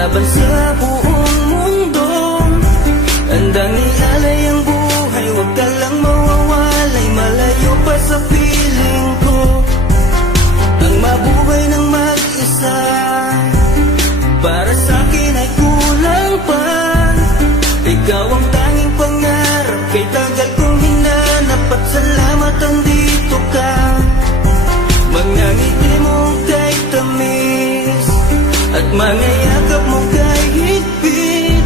laban sa buong mundo. Handang ialay ang buhay, huwag ka lang mawawalay, malayo pa sa piling ko. Ang mabuhay ng mag-isa, para sa'kin ay kulang pa. Ikaw ang tanging pangarap, kay tagal kong hinanap, at salamat andito ka. Mga ngiti mong kay tamis, at mga yakap mong kay higpit.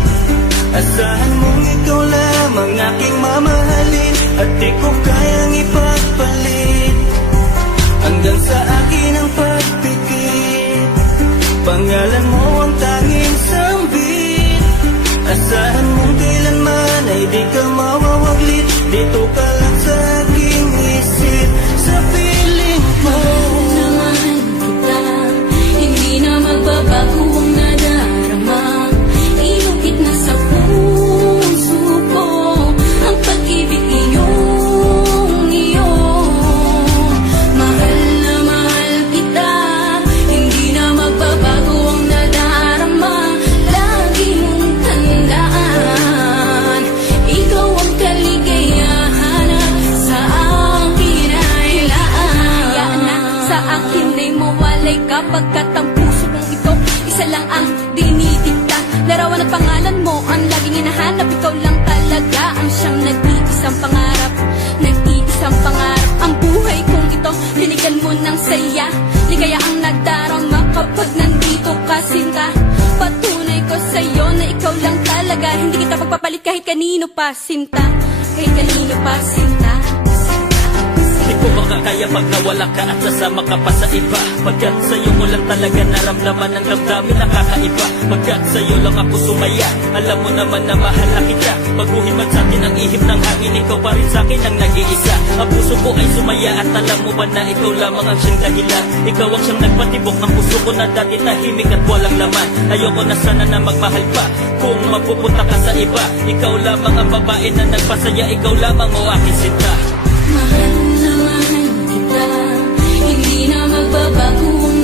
Asahan mong ikaw lamang aking mamahalin, at di ko kayang ipagpalit. Hanggang sa akin ang pagpikit, pangalan mo ang tanging sambit. Asahan mong kailanman ay di ka mawawaglit, dito ka lang sa aking isip, sa piling mo. Mahal kita, hindi na magbabago ang nadarama. Inukit na sa puso ko ang pag-ibig iyong iyo. Mahal na mahal kita, hindi na magbabago ang nadarama. Lagi mong tandaan, ikaw ang kaligayahan sa akin ay laan. Hayaan na sa akin ay mawalay kapagkat ang puso kong ito isa lang ang dinidikta. Larawan at pangalan mo ang laging hinahanap, ikaw lang talaga ang siyang nag-iisang pangarap. Nag-iisang pangarap ang buhay kong ito, binigyan mo ng saya. Ligaya ang nadarama kapag nandito ka, sinta. Patunay ko sa'yo na ikaw lang talaga, hindi kita pagpapalit kahit kanino pa, sinta. Kahit kanino pa, sinta. Di ko makakaya pag nawala ka at sasama ka pa sa iba. Pagkat sa'yo ko lang talaga naramdaman ang damdamin nakakaiba. Pagkat sa'yo lang ako sumaya, alam mo naman na mahal na kita. Baguhin man sa'kin ang ihip ng hangin, ikaw pa rin sa'kin ang nag-iisa. Ang puso ko ay sumaya at alam mo ba na ikaw lamang ang siyang dahilan. Ikaw ang siyang nagpatibok ng puso ko na dati tahimik at walang laman. Ayoko na sana na magmahal pa kung mapupunta ka sa iba. Ikaw lamang ang babae na nagpasaya, ikaw lamang o aking sinta. Mahal na mahal kita, hindi na magbabago ang